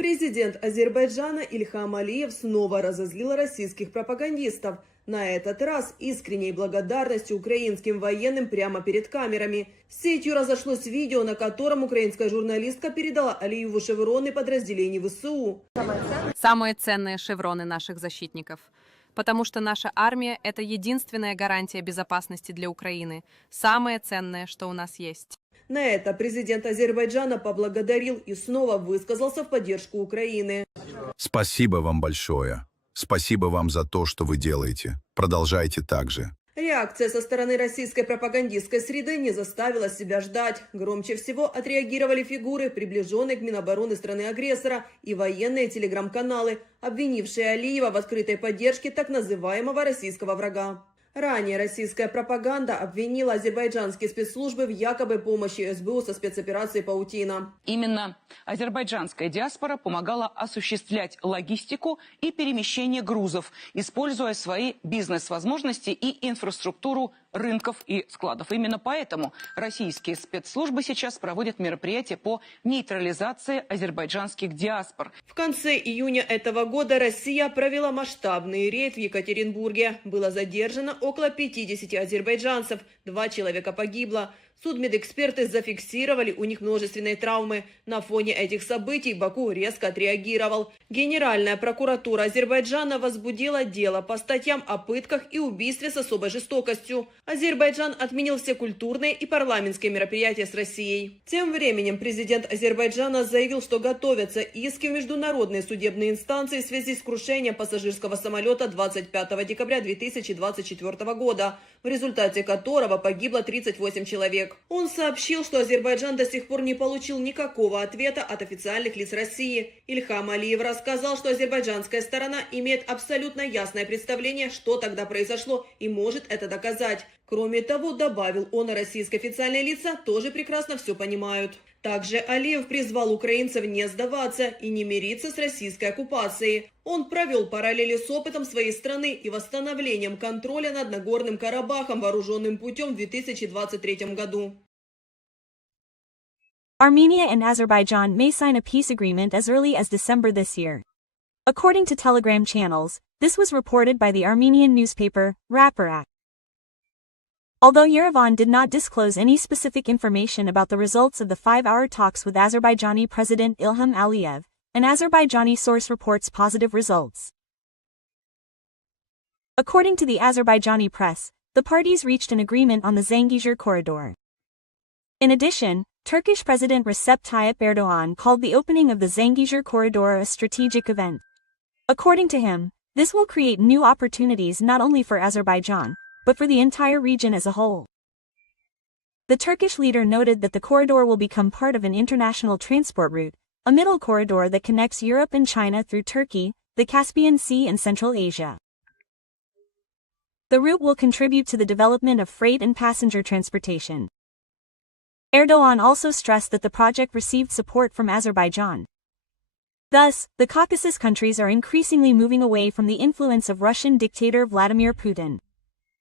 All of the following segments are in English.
Президент Азербайджана Ильхам Алиев снова разозлил российских пропагандистов. На этот раз искренней благодарностью украинским военным прямо перед камерами. Сетью разошлось видео, на котором украинская журналистка передала Алиеву шевроны подразделений ВСУ. Самые ценные шевроны наших защитников. Потому что наша армия – это единственная гарантия безопасности для Украины. Самое ценное, что у нас есть. На это президент Азербайджана поблагодарил и снова высказался в поддержку Украины. Спасибо вам большое. Спасибо вам за то, что вы делаете. Продолжайте так же. Реакция со стороны российской пропагандистской среды не заставила себя ждать. Громче всего отреагировали фигуры, приближенные к Минобороны страны-агрессора, и военные телеграм-каналы, обвинившие Алиева в открытой поддержке так называемого российского врага. Ранее российская пропаганда обвинила азербайджанские спецслужбы в якобы помощи СБУ со спецоперацией «Паутина». Именно азербайджанская диаспора помогала осуществлять логистику и перемещение грузов, используя свои бизнес-возможности и инфраструктуру рынков и складов. Именно поэтому российские спецслужбы сейчас проводят мероприятия по нейтрализации азербайджанских диаспор. В конце июня этого года Россия провела масштабный рейд в Екатеринбурге. Было задержано около 50 азербайджанцев, 2 человека погибло. Судмедэксперты зафиксировали у них множественные травмы. На фоне этих событий Баку резко отреагировал. Генеральная прокуратура Азербайджана возбудила дело по статьям о пытках и убийстве с особой жестокостью. Азербайджан отменил все культурные и парламентские мероприятия с Россией. Тем временем президент Азербайджана заявил, что готовятся иски в международные судебные инстанции в связи с крушением пассажирского самолета 25 декабря 2024 года, в результате которого погибло 38 человек. Он сообщил, что Азербайджан до сих пор не получил никакого ответа от официальных лиц России. Ильхам Алиев рассказал, что азербайджанская сторона имеет абсолютно ясное представление, что тогда произошло, и может это доказать. Кроме того, добавил он, российские официальные лица тоже прекрасно все понимают. Также Алиев призвал украинцев не сдаваться и не мириться с российской оккупацией. Он провел параллели с опытом своей страны и восстановлением контроля над Нагорным Карабахом вооруженным путем в 2023 году. Armenia and Azerbaijan may sign a peace agreement as early as December this year. According to Telegram channels, this was reported by the Armenian newspaper, Raparak. Although Yerevan did not disclose any specific information about the results of the 5-hour talks with Azerbaijani President Ilham Aliyev, an Azerbaijani source reports positive results. According to the Azerbaijani press, the parties reached an agreement on the Zangezur corridor. In addition, Turkish President Recep Tayyip Erdogan called the opening of the Zangezur corridor a strategic event. According to him, this will create new opportunities not only for Azerbaijan, but for the entire region as a whole. The Turkish leader noted that the corridor will become part of an international transport route, a middle corridor that connects Europe and China through Turkey, the Caspian Sea and Central Asia. The route will contribute to the development of freight and passenger transportation. Erdogan also stressed that the project received support from Azerbaijan. Thus, the Caucasus countries are increasingly moving away from the influence of Russian dictator Vladimir Putin.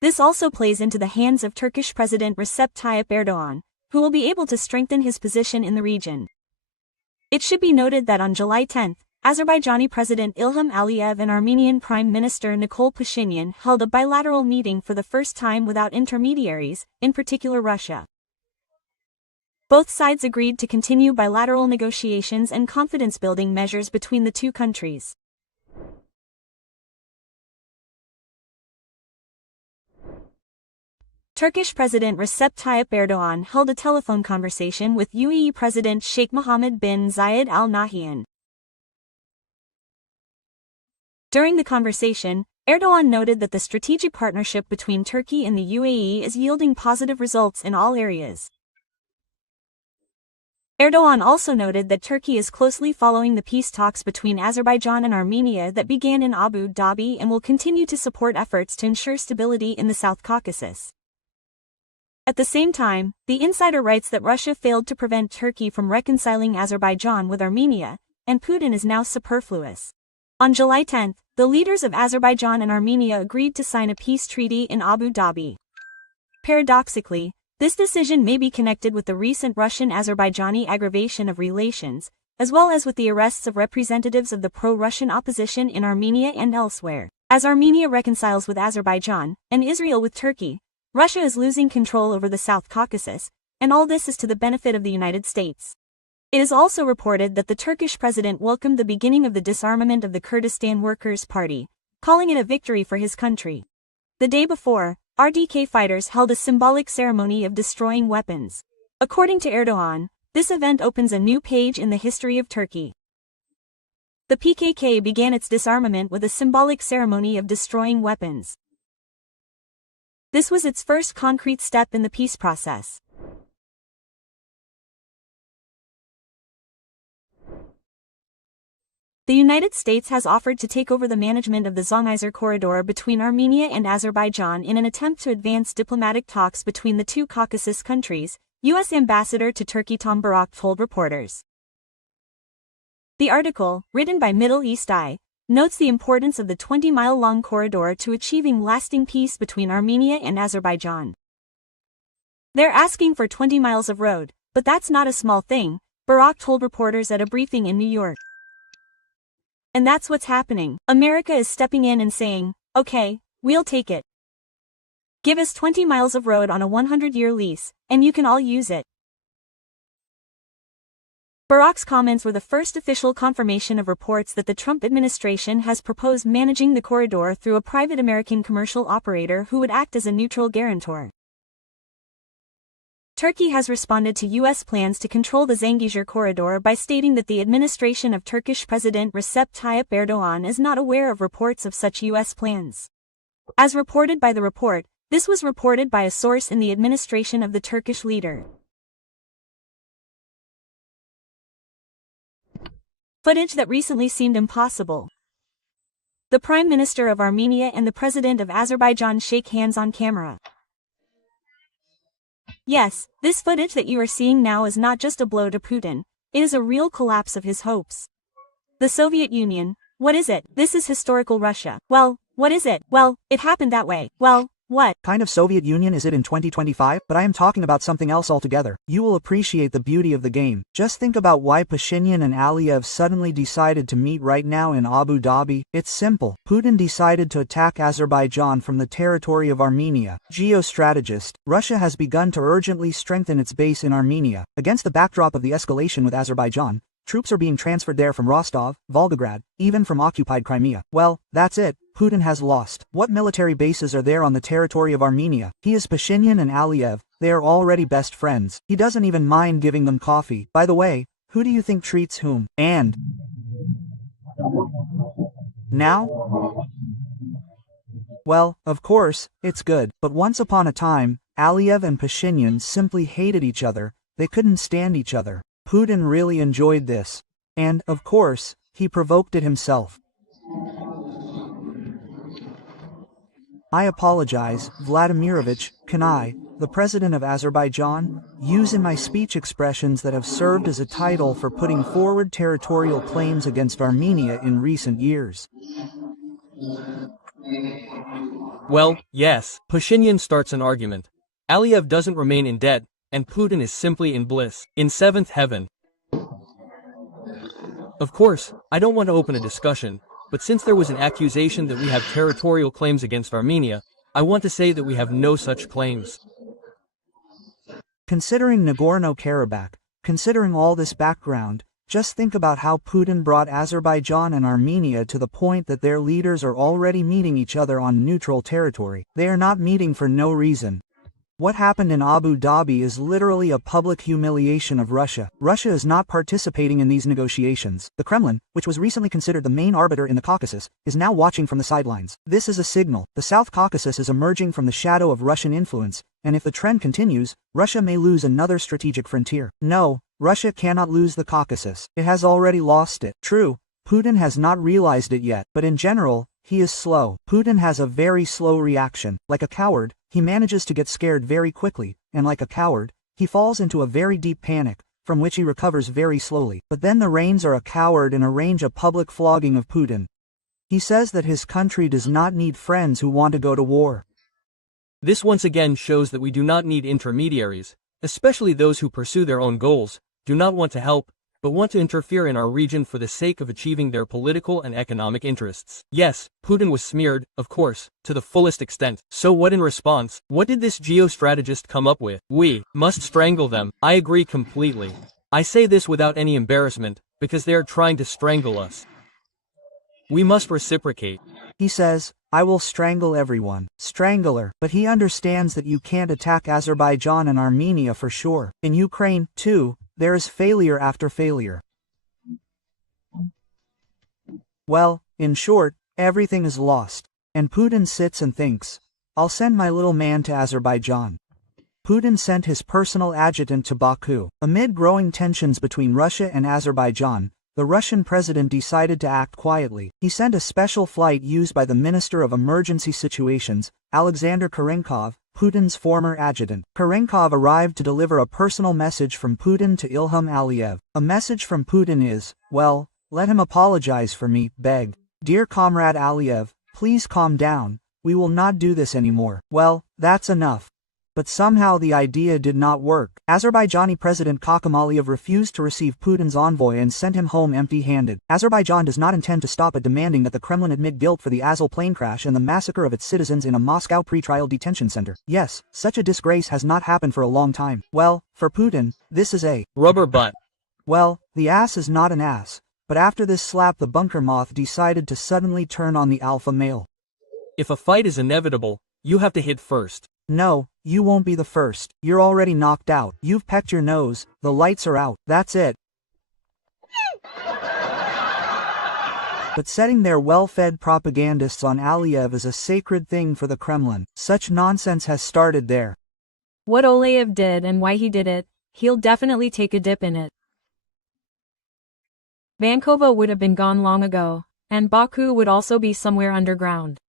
This also plays into the hands of Turkish President Recep Tayyip Erdogan, who will be able to strengthen his position in the region. It should be noted that on July 10, Azerbaijani President Ilham Aliyev and Armenian Prime Minister Nikol Pashinyan held a bilateral meeting for the first time without intermediaries, in particular Russia. Both sides agreed to continue bilateral negotiations and confidence-building measures between the two countries. Turkish President Recep Tayyip Erdogan held a telephone conversation with UAE President Sheikh Mohammed bin Zayed Al Nahyan. During the conversation, Erdogan noted that the strategic partnership between Turkey and the UAE is yielding positive results in all areas. Erdogan also noted that Turkey is closely following the peace talks between Azerbaijan and Armenia that began in Abu Dhabi and will continue to support efforts to ensure stability in the South Caucasus. At the same time, the insider writes that Russia failed to prevent Turkey from reconciling Azerbaijan with Armenia, and Putin is now superfluous. On July 10, the leaders of Azerbaijan and Armenia agreed to sign a peace treaty in Abu Dhabi. Paradoxically, this decision may be connected with the recent Russian-Azerbaijani aggravation of relations, as well as with the arrests of representatives of the pro-Russian opposition in Armenia and elsewhere. As Armenia reconciles with Azerbaijan, and Israel with Turkey, Russia is losing control over the South Caucasus, and all this is to the benefit of the United States. It is also reported that the Turkish president welcomed the beginning of the disarmament of the Kurdistan Workers' Party, calling it a victory for his country. The day before, RDK fighters held a symbolic ceremony of destroying weapons. According to Erdogan, this event opens a new page in the history of Turkey. The PKK began its disarmament with a symbolic ceremony of destroying weapons. This was its first concrete step in the peace process. The United States has offered to take over the management of the Zongezur corridor between Armenia and Azerbaijan in an attempt to advance diplomatic talks between the two Caucasus countries, U.S. Ambassador to Turkey Tom Barak told reporters. The article, written by Middle East Eye, notes the importance of the 20-mile-long corridor to achieving lasting peace between Armenia and Azerbaijan. They're asking for 20 miles of road, but that's not a small thing, Barak told reporters at a briefing in New York. And that's what's happening. America is stepping in and saying, okay, we'll take it. Give us 20 miles of road on a 100-year lease, and you can all use it. Barak's comments were the first official confirmation of reports that the Trump administration has proposed managing the corridor through a private American commercial operator who would act as a neutral guarantor. Turkey has responded to U.S. plans to control the Zangezur corridor by stating that the administration of Turkish President Recep Tayyip Erdogan is not aware of reports of such U.S. plans. As reported by the report, this was reported by a source in the administration of the Turkish leader. Footage that recently seemed impossible. The Prime Minister of Armenia and the President of Azerbaijan shake hands on camera. Yes, this footage that you are seeing now is not just a blow to Putin, it is a real collapse of his hopes. The Soviet Union, what is it? This is historical Russia. Well, what is it? Well, it happened that way. Well, what kind of Soviet Union is it in 2025? But I am talking about something else altogether. You will appreciate the beauty of the game. Just think about why Pashinyan and Aliyev suddenly decided to meet right now in Abu Dhabi. It's simple. Putin decided to attack Azerbaijan from the territory of Armenia. Geostrategist, Russia has begun to urgently strengthen its base in Armenia. Against the backdrop of the escalation with Azerbaijan, troops are being transferred there from Rostov, Volgograd, even from occupied Crimea. Well, that's it. Putin has lost. What military bases are there on the territory of Armenia? He is Pashinyan and Aliyev. They are already best friends. He doesn't even mind giving them coffee. By the way, who do you think treats whom? And now? Well, of course, it's good. But once upon a time, Aliyev and Pashinyan simply hated each other. They couldn't stand each other. Putin really enjoyed this. And, of course, he provoked it himself. I apologize, Vladimirovich, can I, the president of Azerbaijan, use in my speech expressions that have served as a title for putting forward territorial claims against Armenia in recent years? Well, yes, Pashinyan starts an argument. Aliyev doesn't remain in debt, and Putin is simply in bliss, in seventh heaven. Of course, I don't want to open a discussion, but since there was an accusation that we have territorial claims against Armenia, I want to say that we have no such claims. Considering Nagorno-Karabakh, considering all this background, just think about how Putin brought Azerbaijan and Armenia to the point that their leaders are already meeting each other on neutral territory. They are not meeting for no reason. What happened in Abu Dhabi is literally a public humiliation of Russia. Russia is not participating in these negotiations. The Kremlin, which was recently considered the main arbiter in the Caucasus, is now watching from the sidelines. This is a signal. The South Caucasus is emerging from the shadow of Russian influence, and if the trend continues, Russia may lose another strategic frontier. No, Russia cannot lose the Caucasus. It has already lost it. True, Putin has not realized it yet, but in general, he is slow. Putin has a very slow reaction. Like a coward, he manages to get scared very quickly, and like a coward, he falls into a very deep panic, from which he recovers very slowly. But then the reins are a coward and arrange a public flogging of Putin. He says that his country does not need friends who want to go to war. This once again shows that we do not need intermediaries, especially those who pursue their own goals, do not want to help, but want to interfere in our region for the sake of achieving their political and economic interests. Yes, Putin was smeared, of course, to the fullest extent. So what in response? What did this geostrategist come up with? We must strangle them. I agree completely. I say this without any embarrassment, because they are trying to strangle us. We must reciprocate. He says, I will strangle everyone. Strangler. But he understands that you can't attack Azerbaijan and Armenia for sure. In Ukraine, too, there is failure after failure. Well, in short, everything is lost. And Putin sits and thinks, I'll send my little man to Azerbaijan. Putin sent his personal adjutant to Baku. Amid growing tensions between Russia and Azerbaijan, the Russian president decided to act quietly. He sent a special flight used by the Minister of Emergency Situations, Alexander Kurenkov, Putin's former adjutant. Kurenkov arrived to deliver a personal message from Putin to Ilham Aliyev. A message from Putin is, well, let him apologize for me, begged. Dear Comrade Aliyev, please calm down, we will not do this anymore. Well, that's enough. But somehow the idea did not work. Azerbaijani President Kakam Aliyev refused to receive Putin's envoy and sent him home empty-handed. Azerbaijan does not intend to stop at demanding that the Kremlin admit guilt for the Azal plane crash and the massacre of its citizens in a Moscow pre-trial detention center. Yes, such a disgrace has not happened for a long time. Well, for Putin, this is a rubber butt. Well, the ass is not an ass. But after this slap, the bunker moth decided to suddenly turn on the alpha male. If a fight is inevitable, you have to hit first. No, you won't be the first. You're already knocked out. You've pecked your nose, the lights are out. That's it. But setting their well-fed propagandists on Aliyev is a sacred thing for the Kremlin. Such nonsense has started there. What Aliyev did and why he did it, he'll definitely take a dip in it. Vankova would have been gone long ago, and Baku would also be somewhere underground.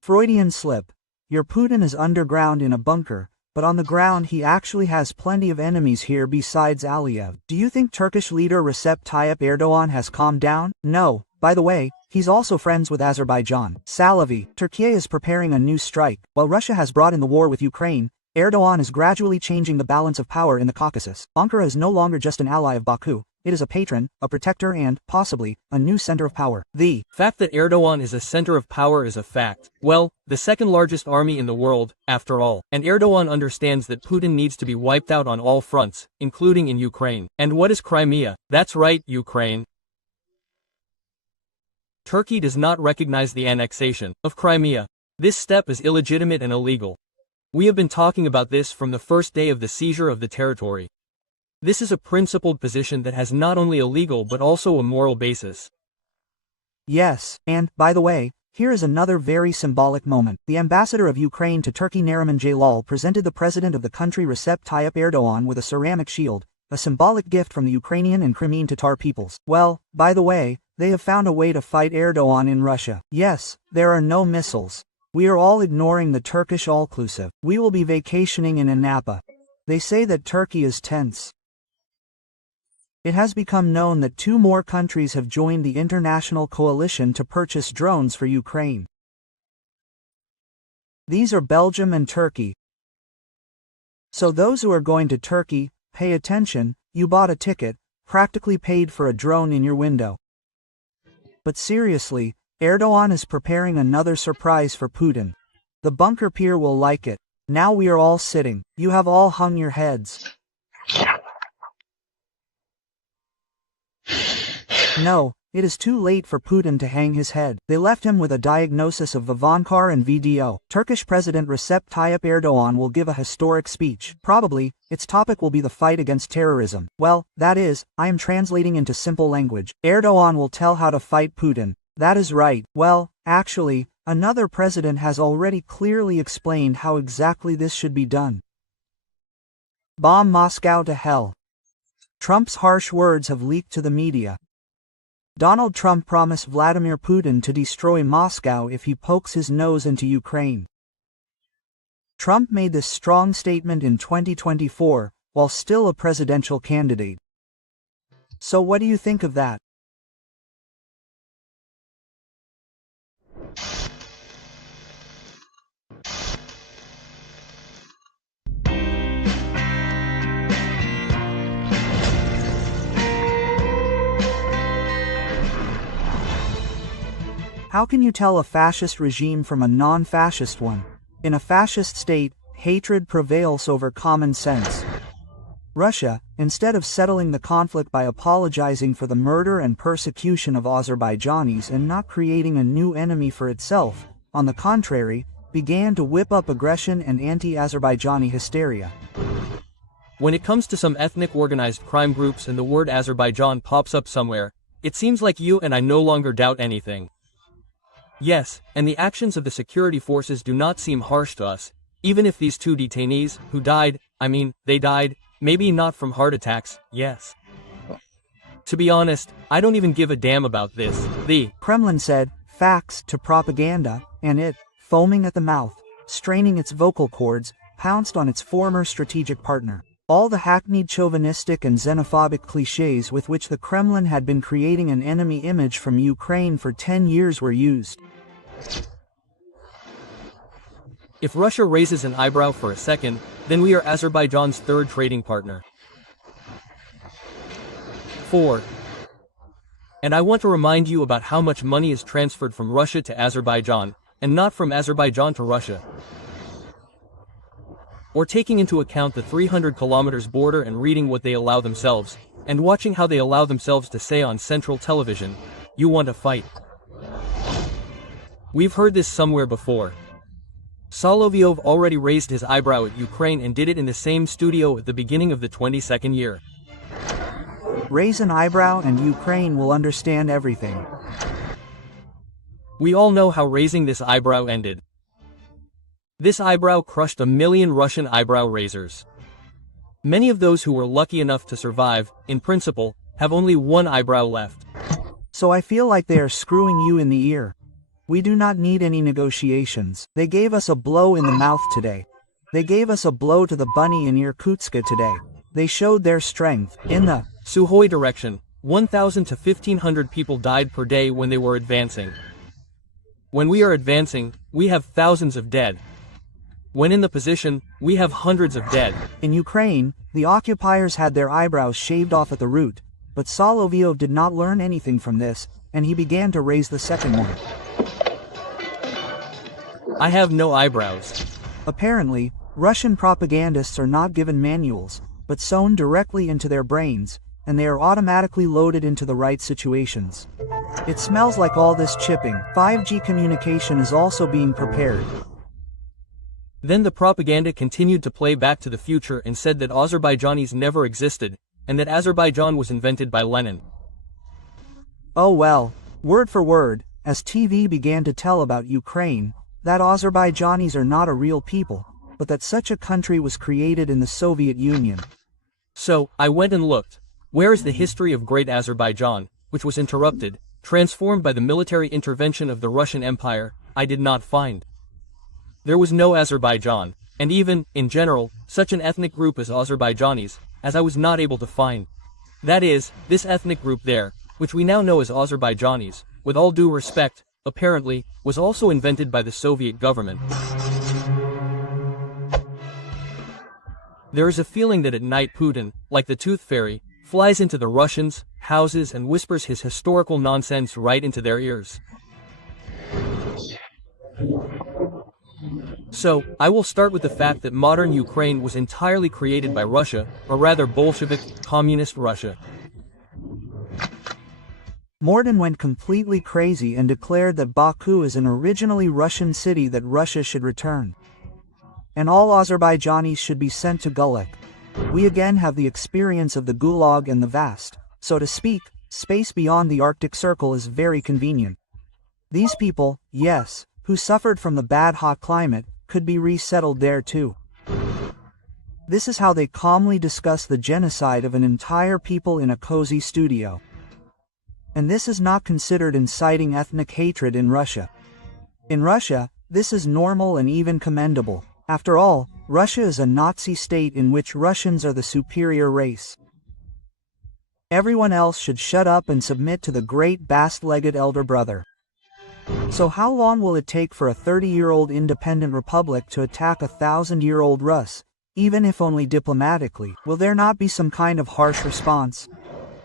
Freudian slip. Your Putin is underground in a bunker, but on the ground he actually has plenty of enemies here besides Aliyev. Do you think Turkish leader Recep Tayyip Erdogan has calmed down? No. By the way, he's also friends with Azerbaijan. Salavi, Turkey is preparing a new strike. While Russia has brought in the war with Ukraine, Erdogan is gradually changing the balance of power in the Caucasus. Ankara is no longer just an ally of Baku. It is a patron, a protector and, possibly, a new center of power. The fact that Erdogan is a center of power is a fact. Well, the second largest army in the world, after all. And Erdogan understands that Putin needs to be wiped out on all fronts, including in Ukraine. And what is Crimea? That's right, Ukraine. Turkey does not recognize the annexation of Crimea. This step is illegitimate and illegal. We have been talking about this from the first day of the seizure of the territory. This is a principled position that has not only a legal but also a moral basis. Yes, and, by the way, here is another very symbolic moment. The ambassador of Ukraine to Turkey Nariman Jalal presented the president of the country Recep Tayyip Erdogan with a ceramic shield, a symbolic gift from the Ukrainian and Crimean Tatar peoples. Well, by the way, they have found a way to fight Erdogan in Russia. Yes, there are no missiles. We are all ignoring the Turkish all-inclusive. We will be vacationing in Anapa. They say that Turkey is tense. It has become known that 2 more countries have joined the international coalition to purchase drones for Ukraine. These are Belgium and Turkey. So those who are going to Turkey, pay attention, you bought a ticket, practically paid for a drone in your window. But seriously, Erdogan is preparing another surprise for Putin. The bunker peer will like it. Now we are all sitting. You have all hung your heads. No, it is too late for Putin to hang his head. They left him with a diagnosis of Vivankar and VDO. Turkish President Recep Tayyip Erdogan will give a historic speech. Probably, its topic will be the fight against terrorism. Well, that is, I am translating into simple language. Erdogan will tell how to fight Putin. That is right. Well, actually, another president has already clearly explained how exactly this should be done. Bomb Moscow to hell. Trump's harsh words have leaked to the media. Donald Trump promised Vladimir Putin to destroy Moscow if he pokes his nose into Ukraine. Trump made this strong statement in 2024, while still a presidential candidate. So what do you think of that? How can you tell a fascist regime from a non-fascist one? In a fascist state, hatred prevails over common sense. Russia, instead of settling the conflict by apologizing for the murder and persecution of Azerbaijanis and not creating a new enemy for itself, on the contrary, began to whip up aggression and anti-Azerbaijani hysteria. When it comes to some ethnic organized crime groups and the word Azerbaijan pops up somewhere, it seems like you and I no longer doubt anything. Yes, and the actions of the security forces do not seem harsh to us, even if these 2 detainees, who died, they died, maybe not from heart attacks, yes. To be honest, I don't even give a damn about this. The Kremlin said facts to propaganda, and it, foaming at the mouth, straining its vocal cords, pounced on its former strategic partner. All the hackneyed chauvinistic and xenophobic cliches with which the Kremlin had been creating an enemy image from Ukraine for 10 years were used. If Russia raises an eyebrow for a second, then we are Azerbaijan's 3rd trading partner. 4. And I want to remind you about how much money is transferred from Russia to Azerbaijan, and not from Azerbaijan to Russia. Or taking into account the 300 kilometers border and reading what they allow themselves, and watching how they allow themselves to say on central television, "You want to fight." We've heard this somewhere before. Solovyov already raised his eyebrow at Ukraine and did it in the same studio at the beginning of the 22nd year. Raise an eyebrow and Ukraine will understand everything. We all know how raising this eyebrow ended. This eyebrow crushed 1 million Russian eyebrow raisers. Many of those who were lucky enough to survive, in principle, have only 1 eyebrow left. So I feel like they are screwing you in the ear. We do not need any negotiations. They gave us a blow in the mouth today. They gave us a blow to the bunny in Irkutsk today. They showed their strength in the Sukhoi direction. 1,000 to 1,500 people died per day when they were advancing. When we are advancing, we have thousands of dead. When in the position, we have hundreds of dead. In Ukraine, the occupiers had their eyebrows shaved off at the root, but Solovyov did not learn anything from this, and he began to raise the second one. I have no eyebrows. Apparently, Russian propagandists are not given manuals, but sewn directly into their brains, and they are automatically loaded into the right situations. It smells like all this chipping. 5G communication is also being prepared. Then the propaganda continued to play Back to the Future and said that Azerbaijanis never existed, and that Azerbaijan was invented by Lenin. Oh well, word for word, as TV began to tell about Ukraine, that Azerbaijanis are not a real people, but that such a country was created in the Soviet Union. So, I went and looked. Where is the history of Great Azerbaijan, which was interrupted, transformed by the military intervention of the Russian Empire? I did not find. There was no Azerbaijan, and even, in general, such an ethnic group as Azerbaijanis, as I was not able to find. That is, this ethnic group there, which we now know as Azerbaijanis, with all due respect, apparently, was also invented by the Soviet government. There is a feeling that at night Putin, like the tooth fairy, flies into the Russians' houses and whispers his historical nonsense right into their ears. So, I will start with the fact that modern Ukraine was entirely created by Russia, or rather Bolshevik, communist Russia. Morden went completely crazy and declared that Baku is an originally Russian city that Russia should return. And all Azerbaijanis should be sent to Gulag. We again have the experience of the Gulag and the vast, so to speak, space beyond the Arctic Circle is very convenient. These people, yes, who suffered from the bad hot climate, could be resettled there too. This is how they calmly discuss the genocide of an entire people in a cozy studio. And this is not considered inciting ethnic hatred in Russia. In Russia, this is normal and even commendable. After all, Russia is a Nazi state in which Russians are the superior race. Everyone else should shut up and submit to the great bast-legged elder brother. So how long will it take for a 30-year-old independent republic to attack a 1,000-year-old Rus, even if only diplomatically? Will there not be some kind of harsh response?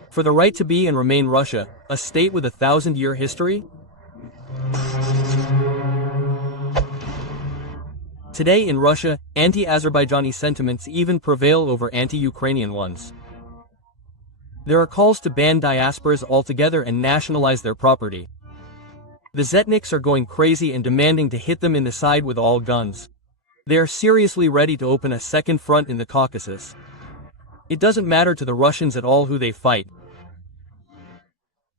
For the right to be and remain Russia, a state with a 1,000-year history? Today in Russia, anti-Azerbaijani sentiments even prevail over anti-Ukrainian ones. There are calls to ban diasporas altogether and nationalize their property. The Zetniks are going crazy and demanding to hit them in the side with all guns. They are seriously ready to open a second front in the Caucasus. It doesn't matter to the Russians at all who they fight.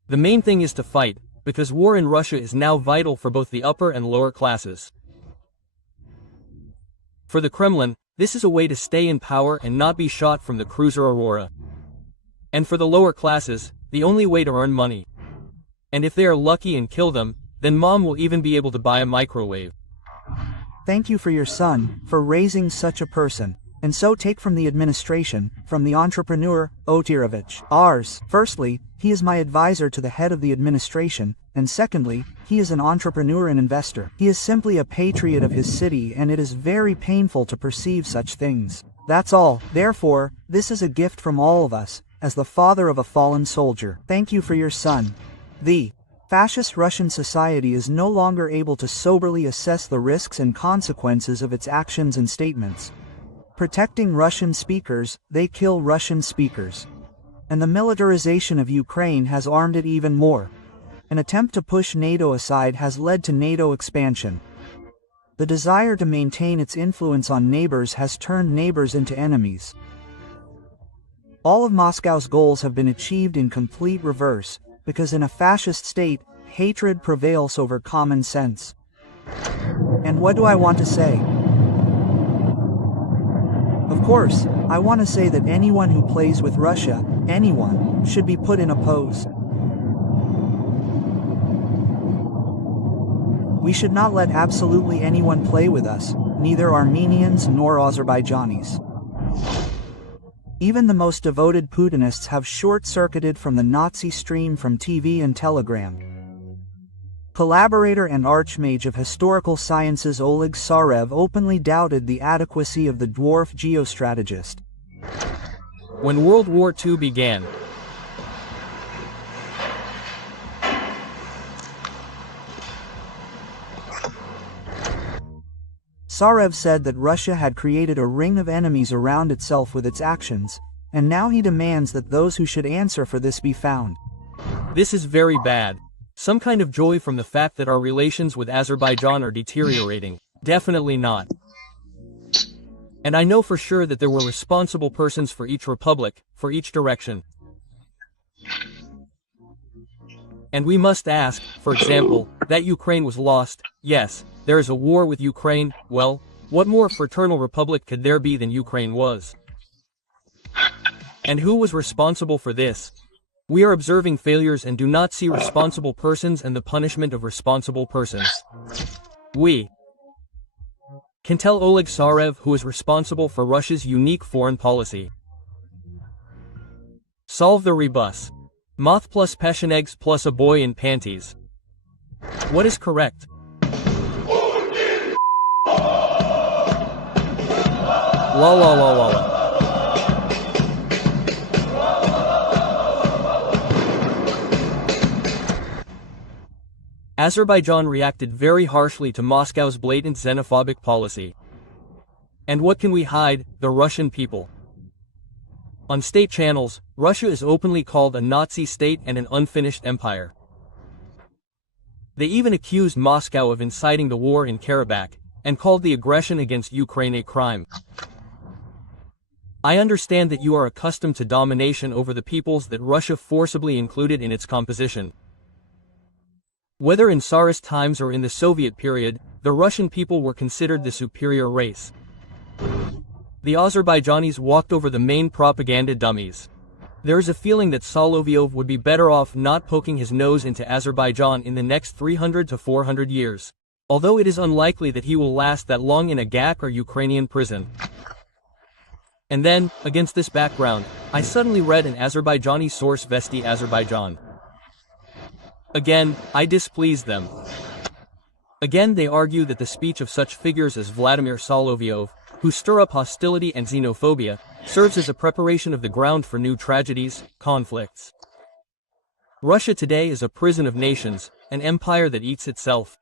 The main thing is to fight, because war in Russia is now vital for both the upper and lower classes. For the Kremlin, this is a way to stay in power and not be shot from the cruiser Aurora. And for the lower classes, the only way to earn money. And if they are lucky and kill them, then mom will even be able to buy a microwave. Thank you for your son, for raising such a person. And so take from the administration, from the entrepreneur, Otirovich. Ours. Firstly, he is my advisor to the head of the administration, and secondly, he is an entrepreneur and investor. He is simply a patriot of his city, and it is very painful to perceive such things. That's all. Therefore, this is a gift from all of us, as the father of a fallen soldier. Thank you for your son. The fascist Russian society is no longer able to soberly assess the risks and consequences of its actions and statements. Protecting Russian speakers, they kill Russian speakers. And the militarization of Ukraine has armed it even more. An attempt to push NATO aside has led to NATO expansion. The desire to maintain its influence on neighbors has turned neighbors into enemies. All of Moscow's goals have been achieved in complete reverse, because in a fascist state, hatred prevails over common sense. And what do I want to say? Of course, I want to say that anyone who plays with Russia, anyone, should be put in a pose. We should not let absolutely anyone play with us, neither Armenians nor Azerbaijanis. Even the most devoted Putinists have short-circuited from the Nazi stream from TV and telegram. Collaborator and archmage of historical sciences Oleg Sarev openly doubted the adequacy of the dwarf geostrategist. When World War II began, Sarev said that Russia had created a ring of enemies around itself with its actions, and now he demands that those who should answer for this be found. this is very bad. Some kind of joy from the fact that our relations with Azerbaijan are deteriorating. Definitely not. And I know for sure that there were responsible persons for each republic, for each direction. And we must ask, for example, that Ukraine was lost. Yes, there is a war with Ukraine. Well, what more fraternal republic could there be than Ukraine was? And who was responsible for this? We are observing failures and do not see responsible persons and the punishment of responsible persons. We can tell Oleg Sarev who is responsible for Russia's unique foreign policy. Solve the rebus. Moth plus passion eggs plus a boy in panties. What is correct? La la la la la. Azerbaijan reacted very harshly to Moscow's blatant xenophobic policy. And what can we hide? The Russian people. On state channels, Russia is openly called a Nazi state and an unfinished empire. They even accused Moscow of inciting the war in Karabakh, and called the aggression against Ukraine a crime. I understand that you are accustomed to domination over the peoples that Russia forcibly included in its composition. Whether in Tsarist times or in the Soviet period, the Russian people were considered the superior race. The Azerbaijanis walked over the main propaganda dummies. There is a feeling that Solovyov would be better off not poking his nose into Azerbaijan in the next 300 to 400 years. Although it is unlikely that he will last that long in a GAC or Ukrainian prison. And then, against this background, I suddenly read an Azerbaijani source Vesti Azerbaijan. Again, I displeased them. Again they argue that the speech of such figures as Vladimir Solovyov, who stir up hostility and xenophobia, serves as a preparation of the ground for new tragedies, conflicts. Russia today is a prison of nations, an empire that eats itself.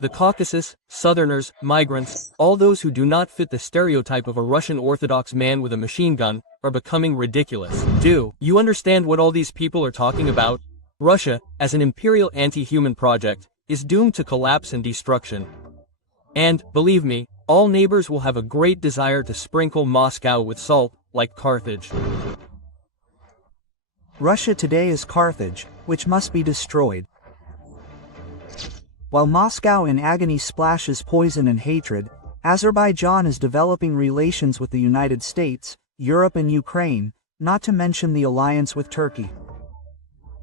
The Caucasus, Southerners, migrants, all those who do not fit the stereotype of a Russian Orthodox man with a machine gun, are becoming ridiculous. Do you understand what all these people are talking about? Russia, as an imperial anti-human project, is doomed to collapse and destruction. And, believe me, all neighbors will have a great desire to sprinkle Moscow with salt, like Carthage. Russia today is Carthage, which must be destroyed. While Moscow in agony splashes poison and hatred, Azerbaijan is developing relations with the United States, Europe and Ukraine, not to mention the alliance with Turkey.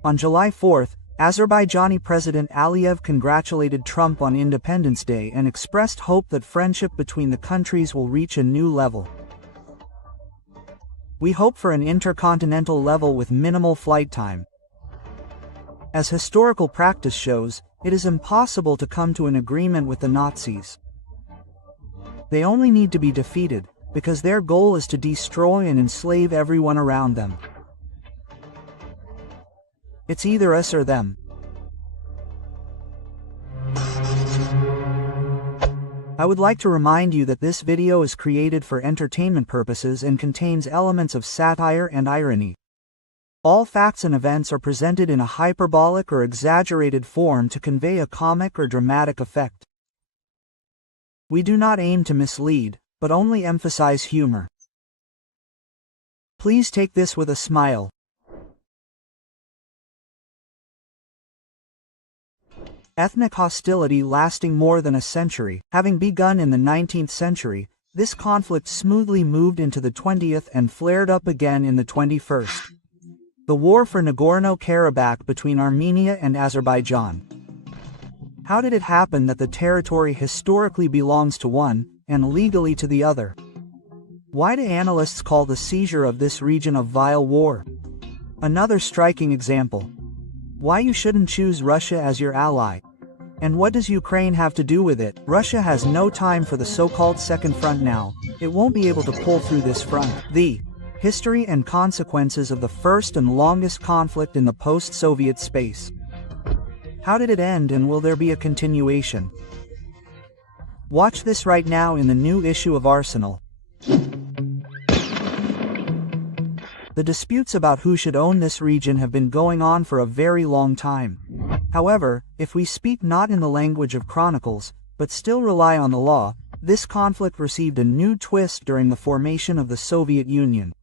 On July 4th, Azerbaijani President Aliyev congratulated Trump on Independence Day and expressed hope that friendship between the countries will reach a new level. We hope for an intercontinental level with minimal flight time. As historical practice shows, it is impossible to come to an agreement with the Nazis. They only need to be defeated, because their goal is to destroy and enslave everyone around them. It's either us or them. I would like to remind you that this video is created for entertainment purposes and contains elements of satire and irony. All facts and events are presented in a hyperbolic or exaggerated form to convey a comic or dramatic effect. We do not aim to mislead, but only emphasize humor. Please take this with a smile. Ethnic hostility lasting more than a century, having begun in the 19th century, this conflict smoothly moved into the 20th and flared up again in the 21st. The war for Nagorno-Karabakh between Armenia and Azerbaijan. How did it happen that the territory historically belongs to one, and legally to the other? Why do analysts call the seizure of this region a vile war? Another striking example. Why you shouldn't choose Russia as your ally? And what does Ukraine have to do with it? Russia has no time for the so-called Second Front now. It won't be able to pull through this front. The history and consequences of the first and longest conflict in the post-Soviet space. How did it end, and will there be a continuation? Watch this right now in the new issue of Arsenal. The disputes about who should own this region have been going on for a very long time. However, if we speak not in the language of chronicles, but still rely on the law, this conflict received a new twist during the formation of the Soviet Union.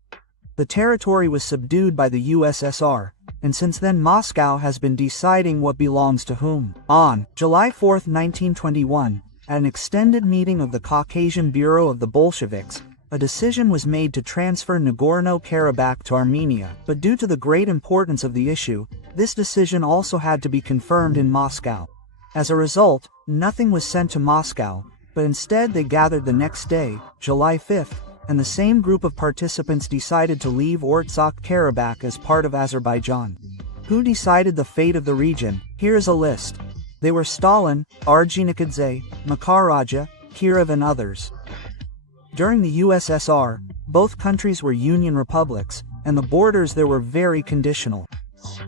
The territory was subdued by the USSR, and since then Moscow has been deciding what belongs to whom. On July 4, 1921, at an extended meeting of the Caucasian Bureau of the Bolsheviks, a decision was made to transfer Nagorno-Karabakh to Armenia, but due to the great importance of the issue, this decision also had to be confirmed in Moscow. As a result, nothing was sent to Moscow, but instead they gathered the next day, July 5th, and the same group of participants decided to leave Karabakh as part of Azerbaijan. Who decided the fate of the region? Here is a list. They were Stalin, Orджоникидзе, Makarraja, Kirov and others. During the USSR, both countries were union republics, and the borders there were very conditional.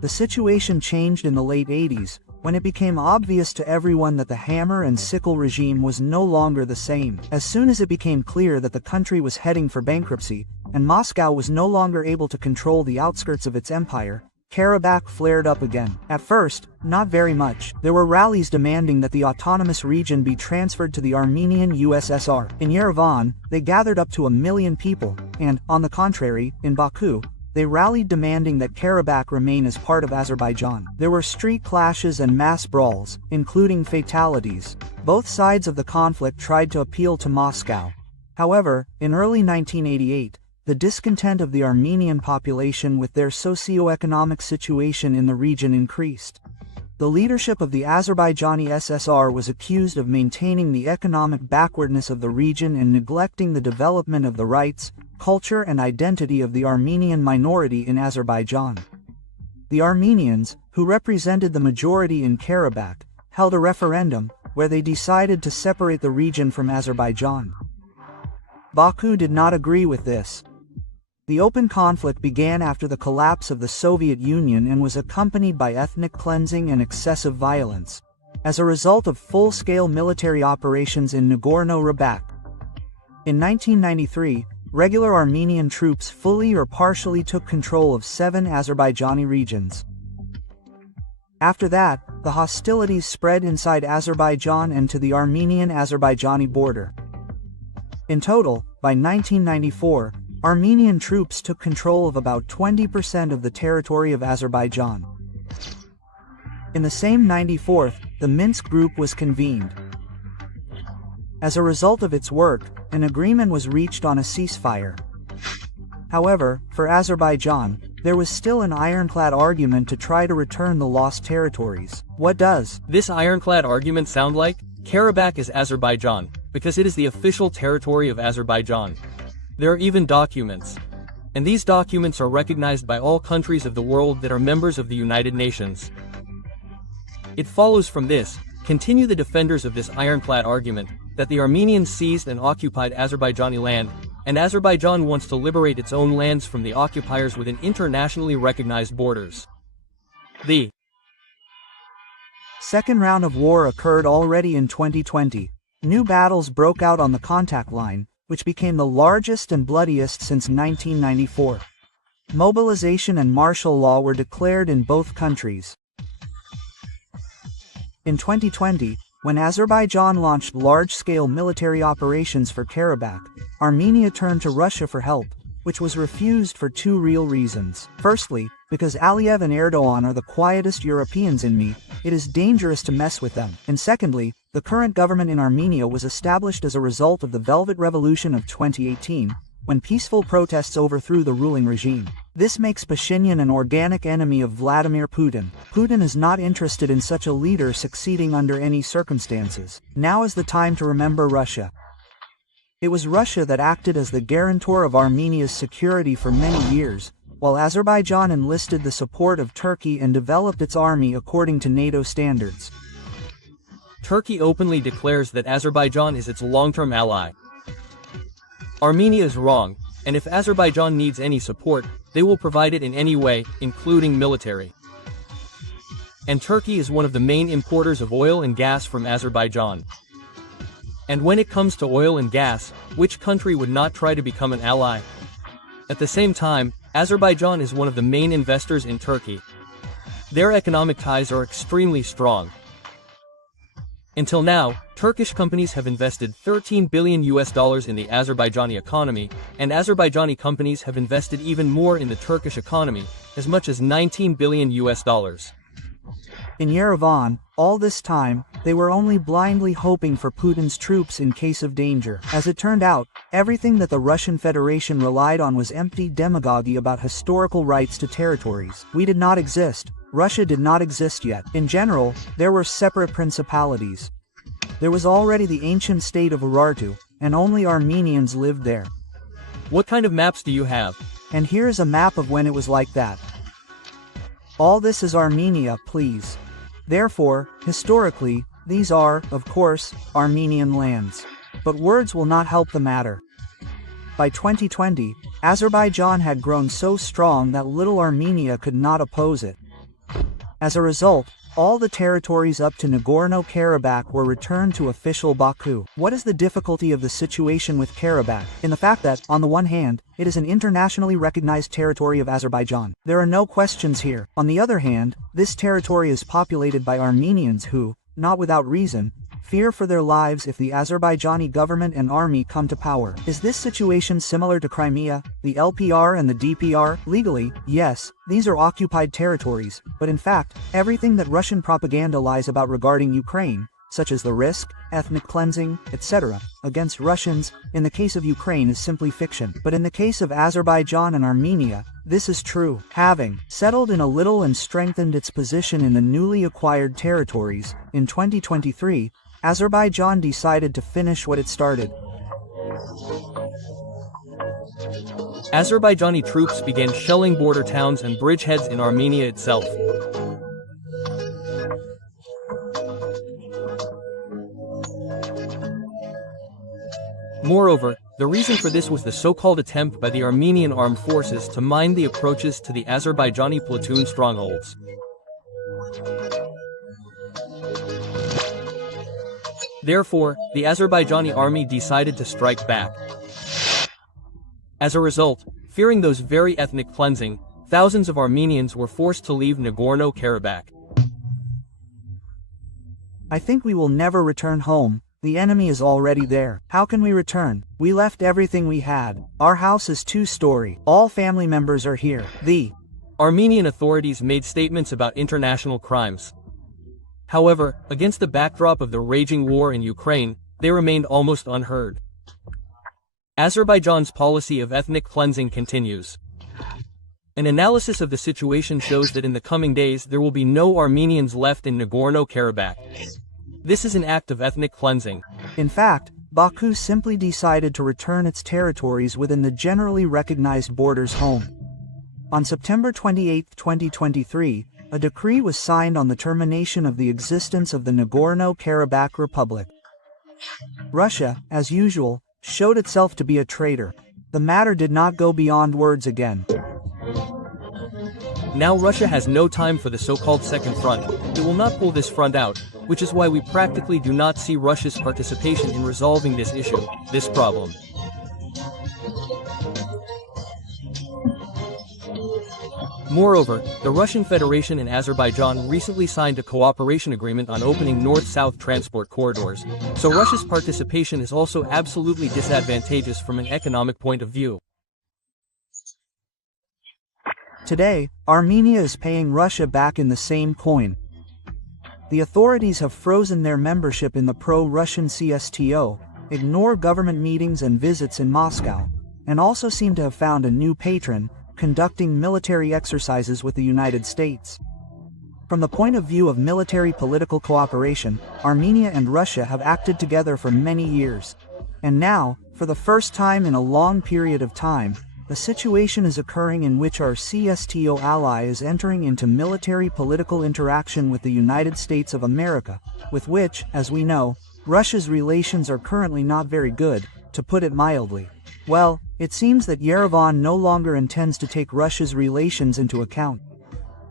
The situation changed in the late 80s, when it became obvious to everyone that the hammer and sickle regime was no longer the same. As soon as it became clear that the country was heading for bankruptcy, and Moscow was no longer able to control the outskirts of its empire, Karabakh flared up again. At first, not very much. There were rallies demanding that the autonomous region be transferred to the Armenian USSR. In Yerevan, they gathered up to 1 million people, and, on the contrary, in Baku, they rallied demanding that Karabakh remain as part of Azerbaijan. There were street clashes and mass brawls, including fatalities. Both sides of the conflict tried to appeal to Moscow. However, in early 1988, the discontent of the Armenian population with their socio-economic situation in the region increased. The leadership of the Azerbaijani SSR was accused of maintaining the economic backwardness of the region and neglecting the development of the rights, culture and identity of the Armenian minority in Azerbaijan. The Armenians, who represented the majority in Karabakh, held a referendum, where they decided to separate the region from Azerbaijan. Baku did not agree with this. The open conflict began after the collapse of the Soviet Union and was accompanied by ethnic cleansing and excessive violence. as a result of full-scale military operations in Nagorno-Karabakh. In 1993, regular Armenian troops fully or partially took control of 7 Azerbaijani regions. After that, the hostilities spread inside Azerbaijan and to the Armenian-Azerbaijani border. In total, by 1994, Armenian troops took control of about 20% of the territory of Azerbaijan. In the same 94th, the Minsk Group was convened. As a result of its work, an agreement was reached on a ceasefire. However, for Azerbaijan, there was still an ironclad argument to try to return the lost territories. What does this ironclad argument sound like? Karabakh is Azerbaijan, because it is the official territory of Azerbaijan. There are even documents. And these documents are recognized by all countries of the world that are members of the United Nations. It follows from this, continue the defenders of this ironclad argument, that the Armenians seized and occupied Azerbaijani land, and Azerbaijan wants to liberate its own lands from the occupiers within internationally recognized borders. The second round of war occurred already in 2020. New battles broke out on the contact line, which became the largest and bloodiest since 1994. Mobilization and martial law were declared in both countries. In 2020, when Azerbaijan launched large-scale military operations for Karabakh, Armenia turned to Russia for help, which was refused for 2 real reasons. Firstly, because Aliyev and Erdogan are the quietest Europeans in me, it is dangerous to mess with them. And secondly, the current government in Armenia was established as a result of the Velvet Revolution of 2018, when peaceful protests overthrew the ruling regime. This makes Pashinyan an organic enemy of Vladimir Putin. Putin is not interested in such a leader succeeding under any circumstances. Now is the time to remember Russia. It was Russia that acted as the guarantor of Armenia's security for many years, while Azerbaijan enlisted the support of Turkey and developed its army according to NATO standards. Turkey openly declares that Azerbaijan is its long-term ally. Armenia is wrong, and if Azerbaijan needs any support, they will provide it in any way, including military. And Turkey is one of the main importers of oil and gas from Azerbaijan. And when it comes to oil and gas, which country would not try to become an ally? At the same time, Azerbaijan is one of the main investors in Turkey. Their economic ties are extremely strong. Until now, Turkish companies have invested $13 billion in the Azerbaijani economy, and Azerbaijani companies have invested even more in the Turkish economy, as much as $19 billion. In Yerevan, all this time, they were only blindly hoping for Putin's troops in case of danger. As it turned out, everything that the Russian Federation relied on was empty demagoguery about historical rights to territories. We did not exist. Russia did not exist yet. In general, there were separate principalities. There was already the ancient state of Urartu, and only Armenians lived there. What kind of maps do you have? And here's a map of when it was like that. All this is Armenia, please. Therefore, historically, these are, of course, Armenian lands. But words will not help the matter. By 2020, Azerbaijan had grown so strong that little Armenia could not oppose it. As a result, all the territories up to Nagorno-Karabakh were returned to official Baku. What is the difficulty of the situation with Karabakh? In the fact that, on the one hand, it is an internationally recognized territory of Azerbaijan. There are no questions here. On the other hand, this territory is populated by Armenians who, not without reason, fear for their lives if the Azerbaijani government and army come to power. Is this situation similar to Crimea, the LPR and the DPR? Legally, yes, these are occupied territories, but in fact, everything that Russian propaganda lies about regarding Ukraine, such as the risk, ethnic cleansing, etc., against Russians, in the case of Ukraine is simply fiction. But in the case of Azerbaijan and Armenia, this is true. Having settled in a little and strengthened its position in the newly acquired territories, in 2023, Azerbaijan decided to finish what it started. Azerbaijani troops began shelling border towns and bridgeheads in Armenia itself. Moreover, the reason for this was the so-called attempt by the Armenian armed forces to mine the approaches to the Azerbaijani platoon strongholds. Therefore, the Azerbaijani army decided to strike back. As a result, fearing those very ethnic cleansing, thousands of Armenians were forced to leave Nagorno-Karabakh. I think we will never return home. The enemy is already there. How can we return? We left everything we had. Our house is 2-story. All family members are here. The Armenian authorities made statements about international crimes. However, against the backdrop of the raging war in Ukraine, they remained almost unheard. Azerbaijan's policy of ethnic cleansing continues. An analysis of the situation shows that in the coming days there will be no Armenians left in Nagorno-Karabakh. This is an act of ethnic cleansing. In fact, Baku simply decided to return its territories within the generally recognized borders home. On September 28, 2023, a decree was signed on the termination of the existence of the Nagorno-Karabakh Republic. Russia, as usual, showed itself to be a traitor. The matter did not go beyond words again. Now Russia has no time for the so-called Second Front. It will not pull this front out, which is why we practically do not see Russia's participation in resolving this issue, this problem. Moreover, the Russian Federation and Azerbaijan recently signed a cooperation agreement on opening north-south transport corridors, so Russia's participation is also absolutely disadvantageous from an economic point of view. Today, Armenia is paying Russia back in the same coin. The authorities have frozen their membership in the pro-Russian CSTO, ignore government meetings and visits in Moscow, and also seem to have found a new patron, conducting military exercises with the United States. From the point of view of military-political cooperation, Armenia and Russia have acted together for many years. And now, for the first time in a long period of time, a situation is occurring in which our CSTO ally is entering into military-political interaction with the United States of America, with which, as we know, Russia's relations are currently not very good, to put it mildly. Well, it seems that Yerevan no longer intends to take Russia's relations into account.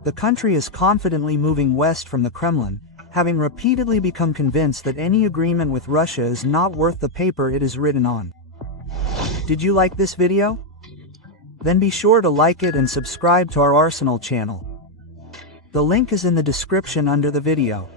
The country is confidently moving west from the Kremlin, having repeatedly become convinced that any agreement with Russia is not worth the paper it is written on. Did you like this video? Then be sure to like it and subscribe to our Arsenal channel. The link is in the description under the video.